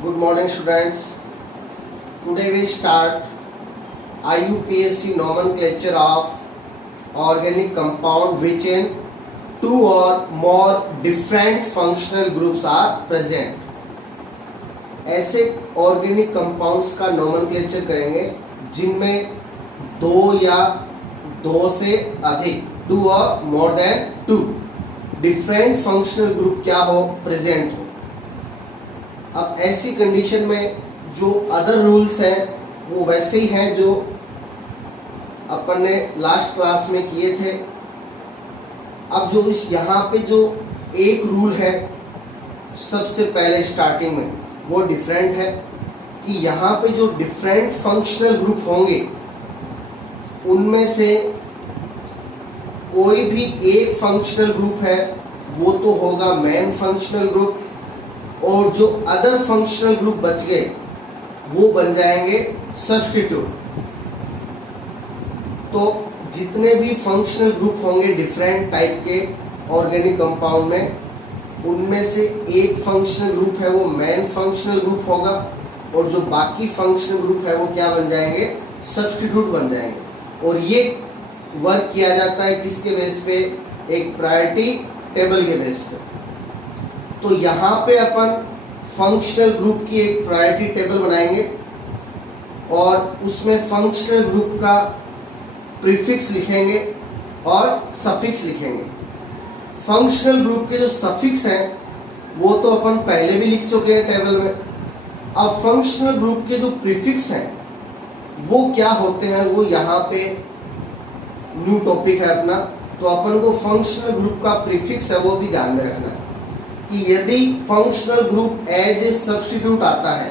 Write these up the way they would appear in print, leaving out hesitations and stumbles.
Good morning, students. Today we start IUPAC nomenclature of organic compound which in two or more different functional groups are present. ऐसे organic compounds का nomenclature करेंगे जिनमें दो या दो से अधिक, टू और more than two different functional group क्या हो, प्रेजेंट हो. अब ऐसी कंडीशन में जो अदर रूल्स हैं वो वैसे ही हैं जो अपन ने लास्ट क्लास में किए थे. अब जो इस यहाँ पे जो एक रूल है सबसे पहले स्टार्टिंग में वो डिफरेंट है कि यहाँ पे जो डिफरेंट फंक्शनल ग्रुप होंगे उनमें से कोई भी एक फंक्शनल ग्रुप है वो तो होगा मेन फंक्शनल ग्रुप, और जो अदर फंक्शनल ग्रुप बच गए वो बन जाएंगे सब्स्टिट्यूट. तो जितने भी फंक्शनल ग्रुप होंगे डिफरेंट टाइप के ऑर्गेनिक कंपाउंड में, उनमें से एक फंक्शनल ग्रुप है वो मेन फंक्शनल ग्रुप होगा, और जो बाकी फंक्शनल ग्रुप है वो क्या बन जाएंगे, सब्स्टिट्यूट बन जाएंगे. और ये वर्क किया जाता है किसके बेस पे, एक प्रायोरिटी टेबल के बेस पे. तो यहाँ पे अपन फंक्शनल ग्रुप की एक प्रायोरिटी टेबल बनाएंगे और उसमें फंक्शनल ग्रुप का प्रीफिक्स लिखेंगे और सफिक्स लिखेंगे. फंक्शनल ग्रुप के जो सफिक्स हैं वो तो अपन पहले भी लिख चुके हैं टेबल में. अब फंक्शनल ग्रुप के जो प्रीफिक्स हैं वो क्या होते हैं, वो यहाँ पे न्यू टॉपिक है अपना. तो अपन को फंक्शनल ग्रुप का प्रीफिक्स है वो भी ध्यान में रखना है कि यदि functional group as a substitute आता है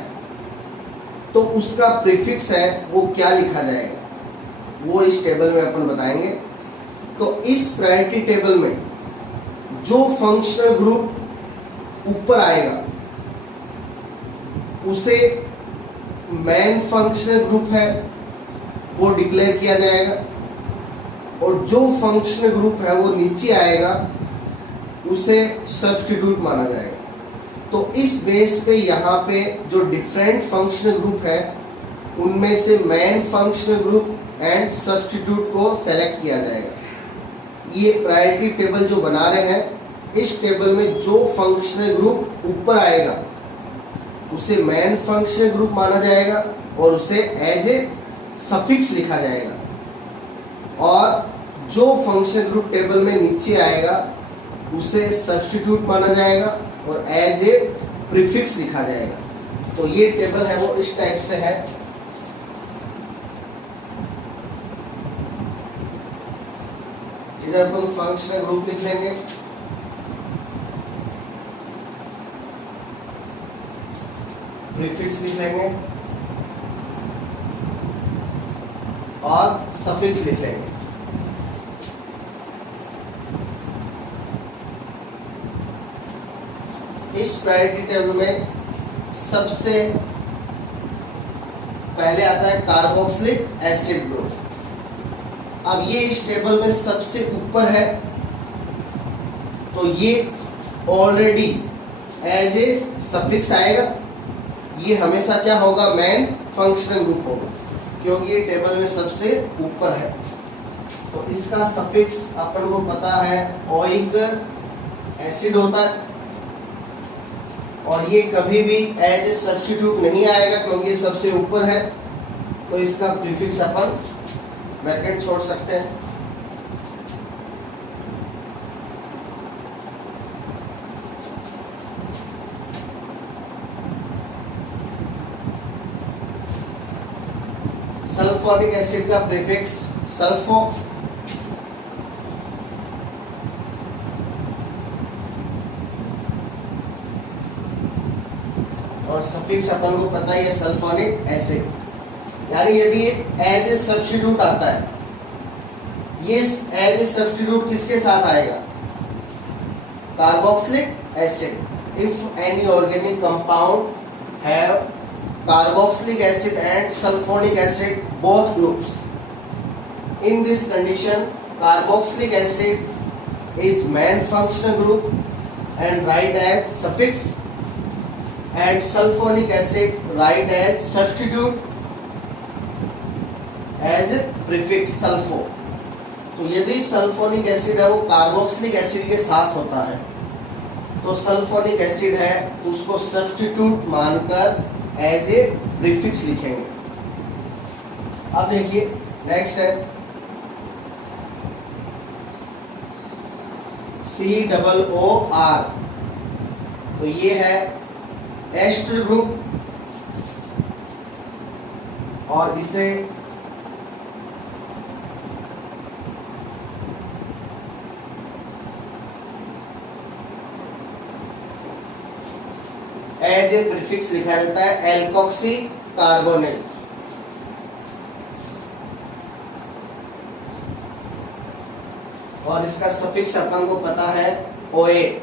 तो उसका प्रीफिक्स है वो क्या लिखा जाएगा, वो इस टेबल में अपन बताएंगे. तो इस प्रायोरिटी टेबल में जो फंक्शनल ग्रुप ऊपर आएगा उसे मेन फंक्शनल ग्रुप है वो डिक्लेयर किया जाएगा, और जो फंक्शनल ग्रुप है वो नीचे आएगा उसे सब्स्टिट्यूट माना जाएगा. तो इस बेस पे यहाँ पे जो डिफरेंट फंक्शनल ग्रुप है उनमें से main functional group and substitute को सेलेक्ट किया जाएगा. ये प्रायोरिटी टेबल जो बना रहे हैं, इस टेबल में जो फंक्शनल ग्रुप ऊपर आएगा उसे मेन फंक्शनल ग्रुप माना जाएगा और उसे एज ए सफिक्स लिखा जाएगा, और जो फंक्शनल ग्रुप टेबल में नीचे आएगा उसे सब्स्टिट्यूट माना जाएगा और एज ए प्रीफिक्स लिखा जाएगा. तो ये टेबल है वो इस टाइप से है. इधर अपन फंक्शनल ग्रुप लिख लेंगे, प्रीफिक्स लिख लेंगे और सफिक्स लिख लेंगे. इस प्रायोरिटी टेबल में सबसे पहले आता है कार्बोक्सिलिक एसिड ग्रुप. अब ये इस टेबल में सबसे ऊपर है तो ये ऑलरेडी एज ए सफिक्स आएगा. ये हमेशा क्या होगा, मेन फंक्शनल ग्रुप होगा क्योंकि ये टेबल में सबसे ऊपर है. तो इसका सफिक्स अपन को पता है ओइक एसिड होता है, और ये कभी भी एज ए सब्स्टिट्यूट नहीं आएगा क्योंकि ये सबसे ऊपर है. तो इसका प्रीफिक्स अपन ब्रैकेट छोड़ सकते हैं. सल्फोनिक एसिड का प्रीफिक्स सल्फो, और सफिक्स अपन को पता ही है सल्फोनिक एसिड. यानी यदि एज ए सब्स्टिट्यूट आता है, ये एज ए सब्स्टिट्यूट किसके साथ आएगा, carboxylic acid. If any organic compound have carboxylic acid and sulfonic acid both groups. In this condition, carboxylic acid is main functional group and write as suffix, and sulfonic acid write as substitute as prefix sulfo। तो यदि sulphonic acid है वो carboxylic acid के साथ होता है तो sulphonic acid है उसको सब्स्टिट्यूट मानकर एज ए प्रीफिक्स लिखेंगे। अब देखिए नेक्स्ट है COOR। तो ये है एस्टर ग्रुप और इसे एज ए प्रीफिक्स लिखा जाता है एल्कोक्सी कार्बोनेट। और इसका सफिक्स अपन को पता है OAT।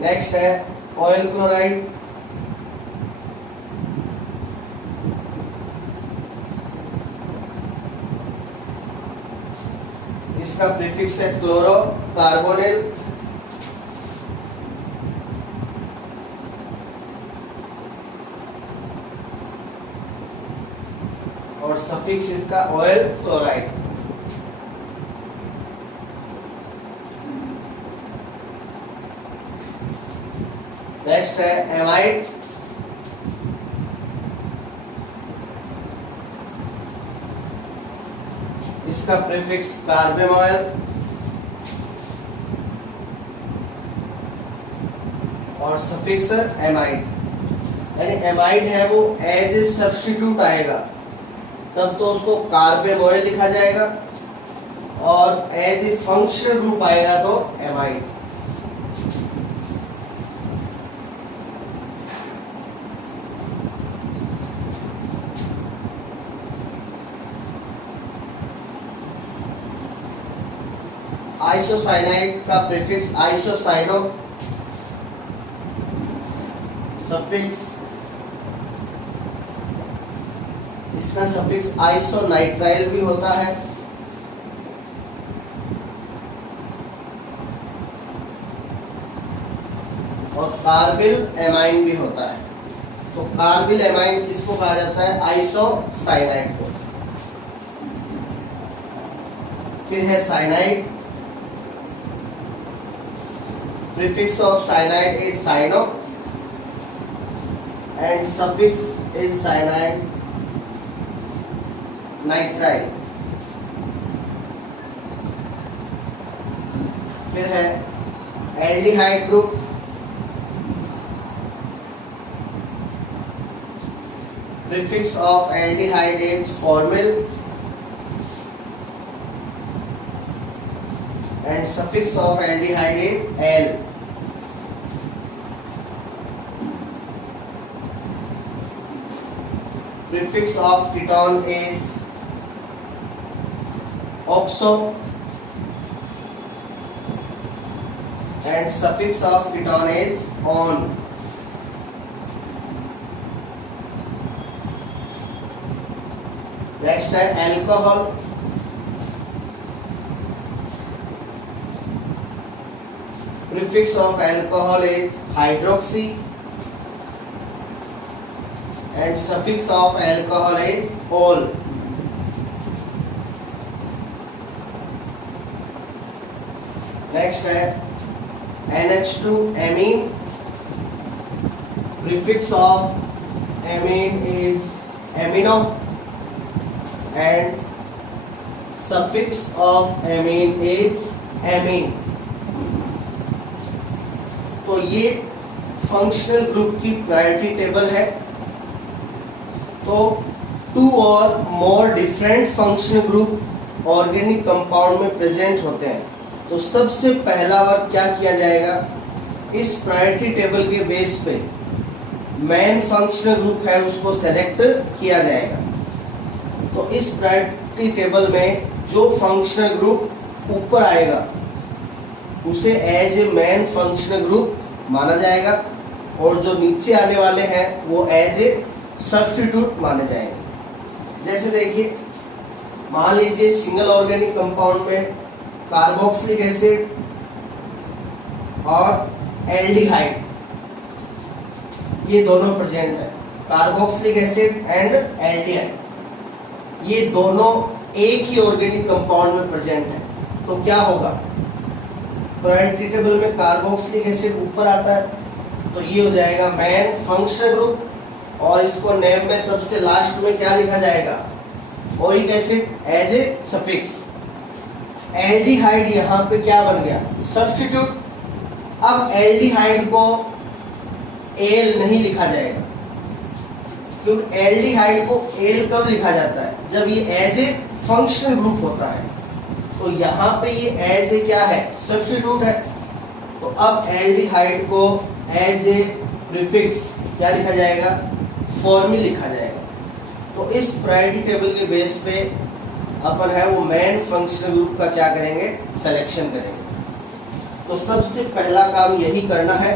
नेक्स्ट है ऑयल क्लोराइड। इसका प्रीफिक्स है क्लोरो कार्बोनिल। और सफिक्स इसका ऑयल क्लोराइड। नेक्स्ट है एमाइड। इसका प्रीफिक्स कार्बेमॉयल और सफिक्स एमाइड। यानी एमाइड है वो एज ए सब्स्टिट्यूट आएगा तब तो उसको कार्बेमॉयल लिखा जाएगा और एज ए फंक्शनल ग्रुप आएगा तो एमाइड। आइसोसाइनाइड का प्रीफिक्स आइसोसाइनो। सफिक्स इसका सफिक्स आइसोनाइट्राइल भी होता है। और कार्बिल एमाइन भी होता है। तो कार्बिल एमाइन किसको कहा जाता है? आइसोसाइनाइड को। फिर है cyanide. Prefix of cyanide is cyano and suffix is cyanide nitrile. फिर है aldehyde group. Prefix of aldehyde is formyl and suffix of aldehyde is al. Prefix of ketone is oxo and suffix of ketone is on. Next है alcohol। Prefix of alcohol is hydroxy and suffix of alcohol is ol। Next है NH2 amine। Prefix of amine is amino and suffix of amine is amine। तो ये functional group की priority table है। तो to और more different functional group organic compound में present होते हैं। तो सबसे पहला वर्क क्या किया जाएगा? इस प्रायोरिटी टेबल के बेस पे मेन फंक्शनल ग्रुप है उसको सेलेक्ट किया जाएगा। तो इस प्रायोरिटी टेबल में जो फंक्शनल ग्रुप ऊपर आएगा उसे as a main functional group माना जाएगा और जो नीचे आने वाले हैं वो एज ए सब्स्टिट्यूट माने जाएंगे। जैसे देखिए मान लीजिए सिंगल ऑर्गेनिक कंपाउंड में कार्बोक्सिलिक एसिड और एल्डिहाइड, ये दोनों प्रेजेंट है। कार्बोक्सिलिक एसिड एंड एल्डिहाइड, ये दोनों एक ही ऑर्गेनिक कंपाउंड में प्रेजेंट है। तो क्या होगा, प्रायोरिटी टेबल में कार्बोक्सिलिक एसिड ऊपर आता है, तो ये हो जाएगा मेन फंक्शनल ग्रुप, और इसको नेम में सबसे लास्ट में क्या लिखा जाएगा, oic acid as a suffix. Aldehyde यहाँ पे क्या बन गया, सब्स्टिट्यूट। अब एल्डिहाइड को एल नहीं लिखा जाएगा, क्योंकि एल्डिहाइड को एल कब लिखा जाता है, जब ये एज ए फंक्शनल ग्रुप होता है। तो यहाँ पे ये एज ए क्या है, सब्स्टिट्यूट है। तो अब एल्डिहाइड को एज ए प्रीफिक्स क्या लिखा जाएगा, फॉर्मी लिखा जाएगा। तो इस प्रायोरिटी टेबल के बेस पे अपन है वो मेन फंक्शनल ग्रुप का क्या करेंगे, सिलेक्शन करेंगे। तो सबसे पहला काम यही करना है।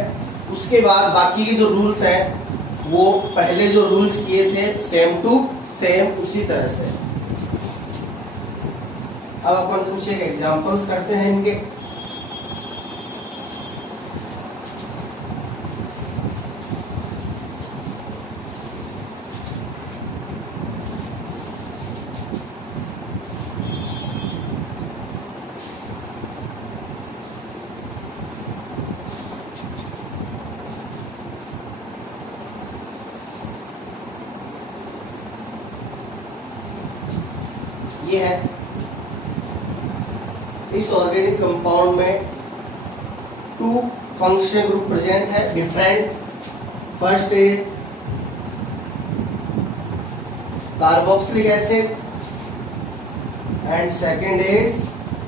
उसके बाद बाकी के जो रूल्स हैं वो पहले जो रूल्स किए थे सेम टू सेम उसी तरह से। अब अपन कुछ एक एग्जांपल्स करते हैं इनके। ये है, इस ऑर्गेनिक कंपाउंड में 2 फंक्शनल ग्रुप प्रेजेंट है different. First is carboxylic acid and second is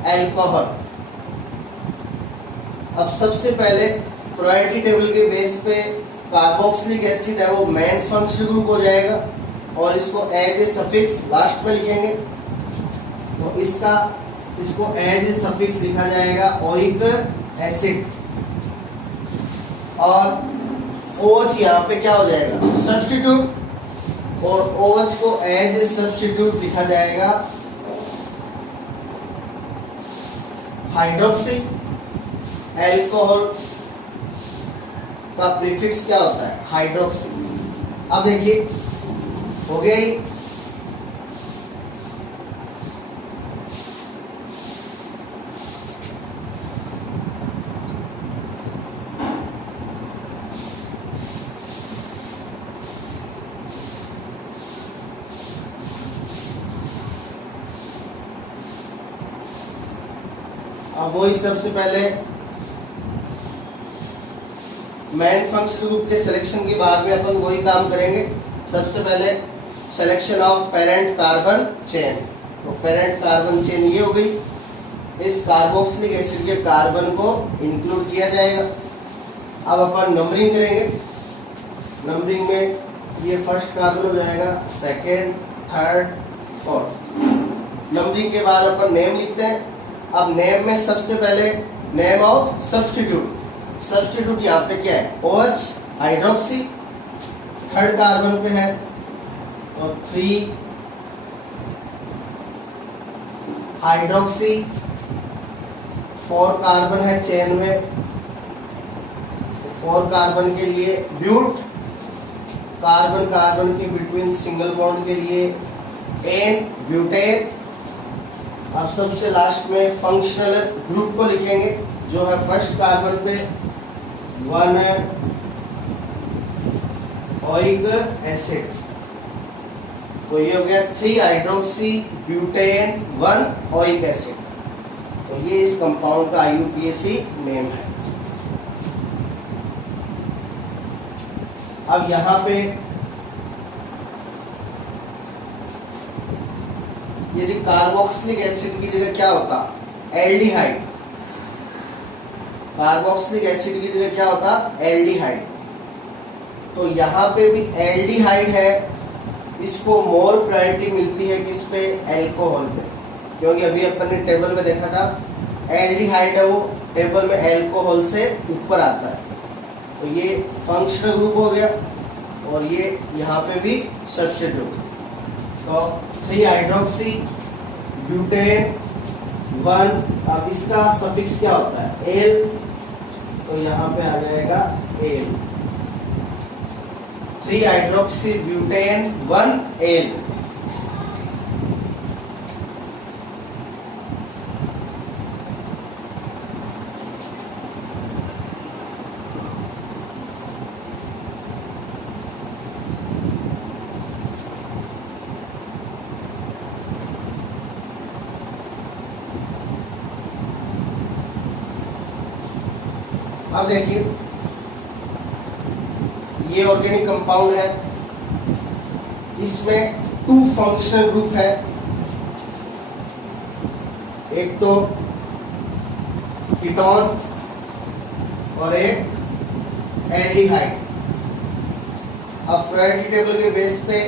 alcohol. अब सबसे पहले प्रायोरिटी टेबल के बेस पे कार्बोक्सिलिक एसिड है वो मेन फंक्शनल ग्रुप हो जाएगा, और इसको एज ए सफिक्स लास्ट में लिखेंगे। तो इसको एज ए सफिक्स लिखा जाएगा ओइक एसिड, और OH यहाँ पे क्या हो जाएगा, सब्स्टिट्यूट, और OH को एज ए सब्स्टिट्यूट लिखा जाएगा हाइड्रोक्सी। एल्कोहल का प्रीफिक्स क्या होता है, हाइड्रोक्सी। अब देखिए हो गया ही। अब वही सबसे पहले मेन फंक्शनल ग्रुप के सिलेक्शन के बाद में अपन वही काम करेंगे। सबसे पहले selection of parent carbon chain. तो पेरेंट कार्बन चेन ये हो गई, इस कार्बोक्सिलिक एसिड के कार्बन को इंक्लूड किया जाएगा। अब अपन नंबरिंग करेंगे। नंबरिंग में ये फर्स्ट कार्बन हो जाएगा, सेकेंड, थर्ड, फोर्थ। नंबरिंग के बाद अपन नेम लिखते हैं। अब नेम में सबसे पहले नेम ऑफ सब्स्टिट्यूट। सब्स्टिट्यूट यहाँ पे क्या है, OH हाइड्रोक्सी, थर्ड कार्बन पे है, और 3 हाइड्रोक्सी, 4 कार्बन है चेन में, 4 कार्बन के लिए ब्यूट, कार्बन कार्बन के बिटवीन सिंगल बॉन्ड के लिए एन ब्यूटेन। अब सबसे लास्ट में फंक्शनल ग्रुप को लिखेंगे, जो है फर्स्ट कार्बन पे 1 ओइक एसिड। तो ये हो गया 3 हाइड्रोक्सी ब्यूटेन 1 ओइक एसिड। तो ये इस कंपाउंड का IUPAC नेम है। अब यहाँ पे यदि कार्बोक्सिलिक एसिड की जगह क्या होता, एल्डिहाइड, कार्बोक्सिलिक एसिड की जगह क्या होता, एल्डिहाइड। तो यहाँ पे भी एल्डिहाइड है, इसको मोर प्रायोरिटी मिलती है किस पे, एल्कोहल पे, क्योंकि अभी अपन ने टेबल में देखा था एल्डिहाइड है वो टेबल में एल्कोहल से ऊपर आता है। तो ये फंक्शनल ग्रुप हो गया, और ये यहाँ पे भी सब्स्टिट्यूट। तो 3 हाइड्रोक्सी ब्यूटेन 1। अब इसका सफिक्स क्या होता है? एल, तो यहाँ पे आ जाएगा एल। 3 hydroxy butane 1 L. अब देखिए ये ऑर्गेनिक कंपाउंड है, इसमें 2 फंक्शनल ग्रुप है। एक तो कीटोन और एक एल्डिहाइड। अब प्रायोरिटी टेबल के बेस पे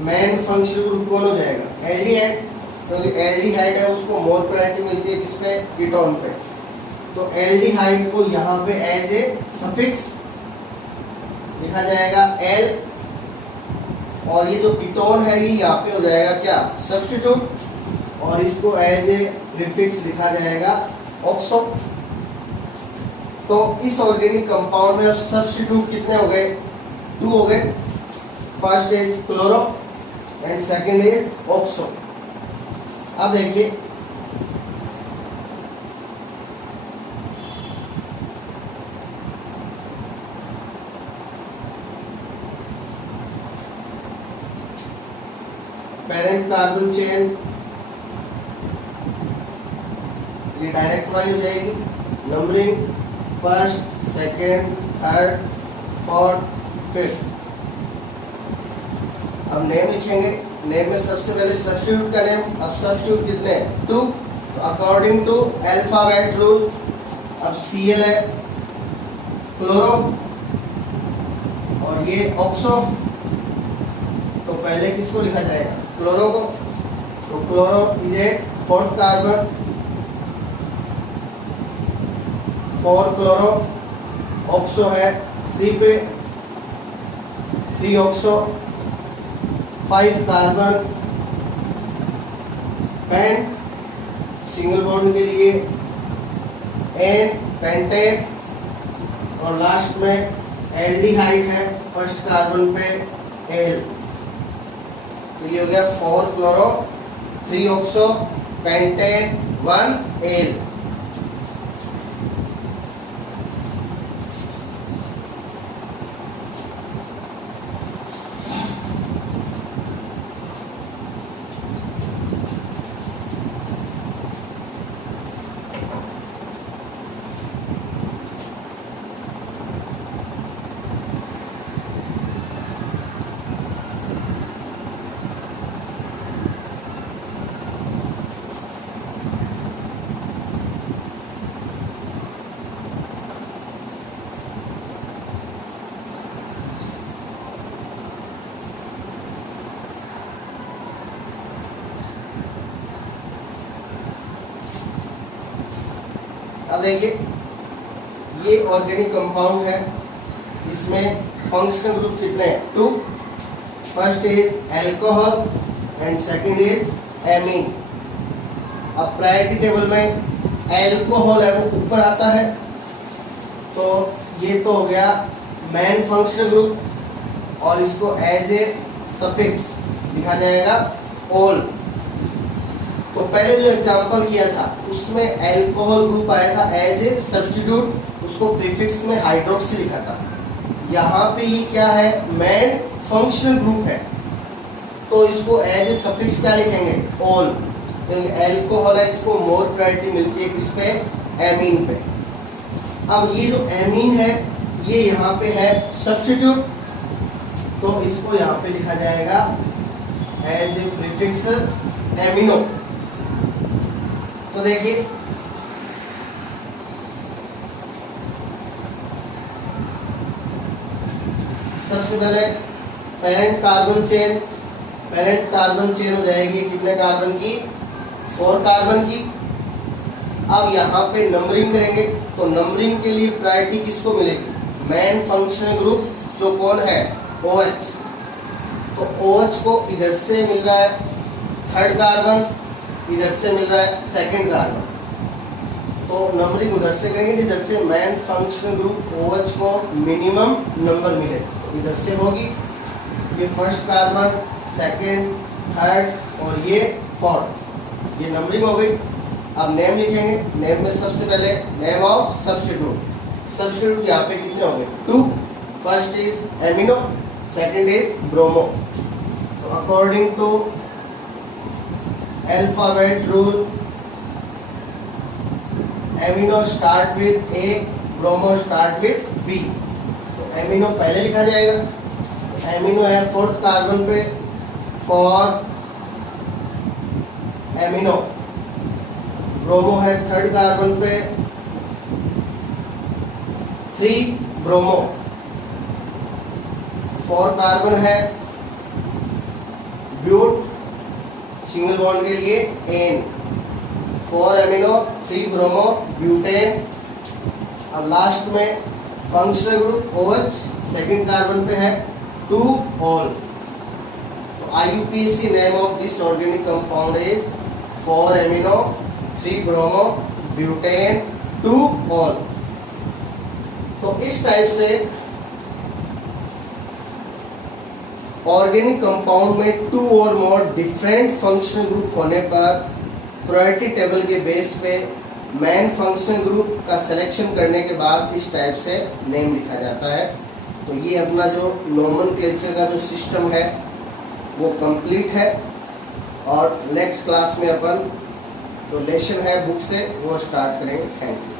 मेन फंक्शनल ग्रुप कौन हो जाएगा? एल्डिहाइड, क्योंकि एल्डिहाइड है उसको मोर प्रायोरिटी मिलती है किस पे? कीटोन पे। तो एल्डिहाइड को यहाँ पे एज ए सफिक्स लिखा जाएगा एल, और ये जो कीटोन है ये यहाँ पे हो जाएगा क्या? सब्स्टिट्यूट, और इसको एज ए प्रीफिक्स लिखा जाएगा ऑक्सो। तो इस ऑर्गेनिक कंपाउंड में अब सब्स्टिट्यूट कितने हो गए? 2 हो गए। First is chloro and second is oxo. अब देखिए पेरेंट कार्बन चेन ये डायरेक्ट वाली हो जाएगी। Numbering first, second, third, fourth, fifth. अब नेम लिखेंगे। नेम में सबसे पहले सब्स्टिट्यूट का नेम। अब सब्स्टिट्यूट कितने हैं? 2। तो अकॉर्डिंग टू अल्फाबेट रूल अब Cl है, क्लोरो, और ये ऑक्सो। तो पहले किसको लिखा जाएगा? क्लोरो को। तो chloro is a 4th carbon, 4 chloro. Oxo है 3 पे, 3 oxo, 5 carbon. Pent single bond के लिए एन, पेंटेन, और लास्ट में एल्डिहाइड है फर्स्ट कार्बन पे एल। तो ये हो गया 4 क्लोरो, 3 ऑक्सो, पेंटेन, 1 एल। अब देखिए ये ऑर्गेनिक कंपाउंड है, इसमें फंक्शनल ग्रुप कितने हैं? 2। First is alcohol and second is amine. अब प्रायोरिटी टेबल में अल्कोहल है वो ऊपर आता है, तो ये तो हो गया मेन फंक्शनल ग्रुप, और इसको एज ए सफिक्स लिखा जाएगा ओल। तो पहले जो एग्जांपल किया था उसमें अल्कोहल ग्रुप आया था एज ए सब्स्टिट्यूट, उसको प्रीफिक्स में हाइड्रोक्सी लिखा था। यहाँ पे ये क्या है? मेन फंक्शनल ग्रुप है, तो इसको एज ए सफिक्स क्या लिखेंगे? ओल, क्योंकि अल्कोहल है इसको मोर प्रायोरिटी मिलती है किस पे? एमीन पे। अब ये जो एमीन है ये यहाँ पे है सब्स्टिट्यूट, तो इसको यहाँ पे लिखा जाएगा एज ए प्रीफिक्स एमिनो। तो देखिए सबसे पहले parent carbon chain, parent carbon chain हो जाएगी कितने कार्बन की? 4 कार्बन की। अब यहाँ पे नंबरिंग करेंगे, तो नंबरिंग के लिए प्रायोरिटी किसको मिलेगी? मेन फंक्शनल ग्रुप जो कौन है? OH। तो OH को इधर से मिल रहा है 3rd कार्बन, इधर से मिल रहा है सेकंड कार्बन, तो नंबरिंग उधर से करेंगे, इधर से मेन फंक्शनल ग्रुप OH को मिनिमम नंबर मिले तो इधर से होगी। ये फर्स्ट कार्बन, सेकंड, थर्ड और ये फोर्थ, ये नंबरिंग हो गई। अब नेम लिखेंगे, नेम में सबसे पहले नेम ऑफ सब्स्टिट्यूट। सब्स्टिट्यूट यहाँ पे कितने हो गए? 2। First is amino, second is bromo. तो according to alphabet rule, amino start with A, bromo start with B। तो एमिनो पहले लिखा जाएगा, तो एमिनो है फोर्थ कार्बन पे, फॉर एमिनो। ब्रोमो है थर्ड कार्बन पे, 3 ब्रोमो। 4 कार्बन है ब्यूट, सिंगल बॉन्ड के लिए एन, 4 एमिनो, 3 ब्रोमो, ब्यूटेन। अब लास्ट में functional group OH second carbon पे है 2 ऑल। तो IUPAC name of this organic compound is 4 amino, 3 bromo, butane, 2 all. तो इस टाइप से ऑर्गेनिक कंपाउंड में 2 और मोर डिफरेंट फंक्शनल ग्रुप होने पर प्रायोरिटी टेबल के बेस पे मेन फंक्शनल ग्रुप का सिलेक्शन करने के बाद इस टाइप से नेम लिखा जाता है। तो ये अपना जो नोमेनक्लेचर का जो सिस्टम है वो कंप्लीट है, और नेक्स्ट क्लास में अपन जो लेसन है बुक से वो स्टार्ट करेंगे। Thank you.